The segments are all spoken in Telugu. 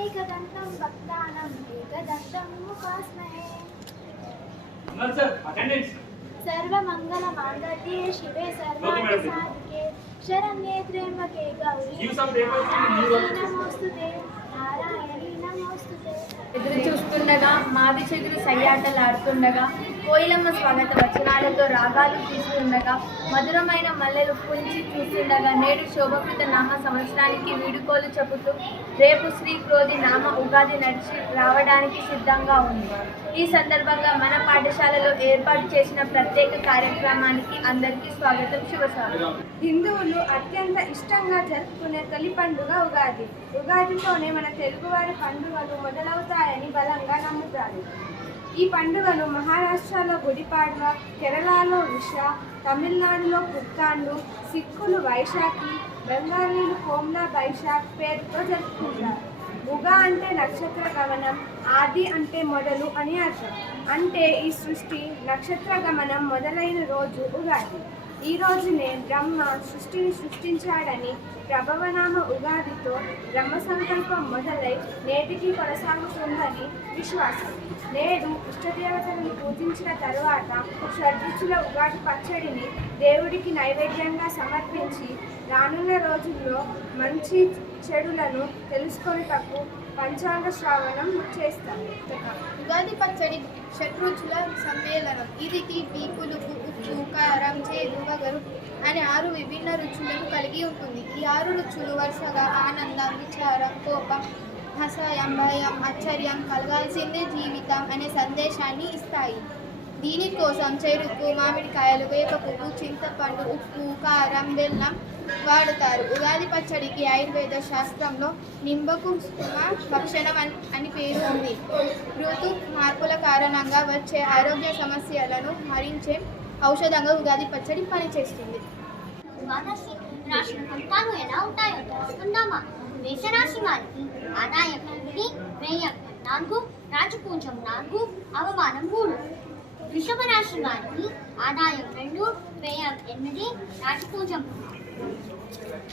ఏకదంతం ఉపాస్మహే ఉన్నారు సార్ అటెండెన్స్ సర్వమంగళ మాంగళ్యే శివే సర్వార్థ సాధికే శరణ్యే త్ర్యంబకే Gauri Give some papers to me. Narayani నమోస్తుతే నారాయణీ నమోస్తుతే ఎదురు చూస్తుండగా మాది చెగురు సయ్యాటలాడుతుండగా కోయిలమ్మ స్వాగత. వచనాలతో రాగాలు తీసుకుండగా మధురమైన మల్లెలు పుంచి చూస్తుండగా నేడు శోభకృత నామ సంవత్సరానికి వీడుకోలు చెబుతూ రేపు శ్రీ క్రోధి నామ ఉగాది నడిచి రావడానికి సిద్ధంగా ఉంది. ఈ సందర్భంగా మన పాఠశాలలో ఏర్పాటు చేసిన ప్రత్యేక కార్యక్రమానికి అందరికీ స్వాగతం శుభస్వాగతం హిందువులు అత్యంత ఇష్టంగా జరుపుకునే తొలి పండుగ ఉగాది. ఉగాదితోనే మన తెలుగువారి పండుగలు మొదలవుతాయని బలంగా నమ్ముతారు. ఈ పండుగను మహారాష్ట్రలో గుడిపాడ్వ కేరళలో ఉష తమిళనాడులో పుత్తాండు సిక్కులు వైశాఖి బెంగాలీలు కోమ్లా బైశాఖ్ పేరుతో జరుపుకుంటారు. ఉగా అంటే నక్షత్ర గమనం ఆది అంటే మొదలు అని అర్థం. అంటే ఈ సృష్టి నక్షత్ర గమనం మొదలైన రోజు ఉగాది. ఈ రోజునే బ్రహ్మ సృష్టిని సృష్టించాడని ప్రభవనామ ఉగాదితో బ్రహ్మ సంకల్పం మొదలై నేటికి కొనసాగుతుందని విశ్వాసం. నేడు ఇష్టదేవతలను పూజించిన తరువాత షడ్రుచుల ఉగాది పచ్చడిని దేవుడికి నైవేద్యంగా సమర్పించి రానున్న రోజుల్లో మంచి చెడులను తెలుసుకొనుటకు పంచాంగ శ్రావణం చేస్తాం ఉగాది పచ్చడి షడ్రుచుల సమ్మేళనం. ఇది తీపి పులుపు ఉప్పు కారం అనే ఆరు విభిన్న రుచులను కలిగి ఉంటుంది. ఈ ఆరు రుచులు వరుసగా ఆనందం విచారం కోపం హసయం భయం ఆశ్చర్యం కలగాల్సిందే జీవితం అనే సందేశాన్ని ఇస్తాయి. దీనికోసం చెరుకు మామిడికాయలు వేప పువ్వు చింతపండు ఉప్పు కారం బెల్లం వాడుతారు. ఉగాది పచ్చడికి ఆయుర్వేద శాస్త్రంలో నింబకు భక్షణం అని అని పేరు ఉంది. ఋతు మార్పుల కారణంగా వచ్చే ఆరోగ్య సమస్యలను హరించే ఔషధంగా ఉగాది పచ్చడి పనిచేస్తుంది. రాశి రాశుల ఫలితాలు ఎలా ఉంటాయో తెలుసుకుందామా? మేషరాశి వారికి ఆదాయం ఎనిమిది వ్యయం నాలుగు రాజపూజం నాలుగు అవమానం మూడు. వృషభ రాశి వారికి ఆదాయం రెండు వ్యయం ఎనిమిది రాజపూజం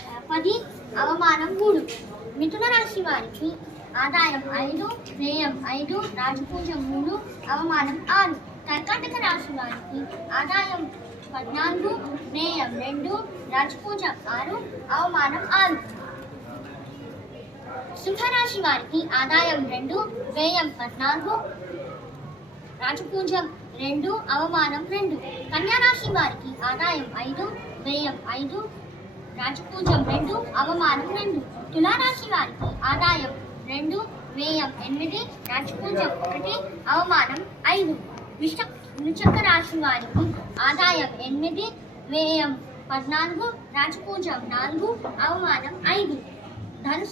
ఆ, పది అవమానం మూడు. మిథున రాశి వారికి ఆదాయం ఐదు వ్యయం ఐదు రాజపూజం మూడు అవమానం ఆరు. కర్కాటక రాశి వారికి ఆదాయం పద్నాలుగు వ్యయం రెండు రాజపూజ ఆరు అవమానం ఆరు. సింహరాశి వారికి ఆదాయం రెండు వ్యయం పద్నాలుగు రాజపూజం రెండు అవమానం రెండు. కన్యారాశి వారికి ఆదాయం ఐదు వ్యయం ఐదు రాజపూజం రెండు అవమానం రెండు. తులారాశి వారికి ఆదాయం రెండు వ్యయం ఎనిమిది రాజపూజం ఒకటి అవమానం ఐదు. విష వృషక రాశి వారికి ఆదాయం ఎనిమిది వ్యయం పద్నాలుగు రాజపూజం నాలుగు అవమానం ఐదు. ధనుసు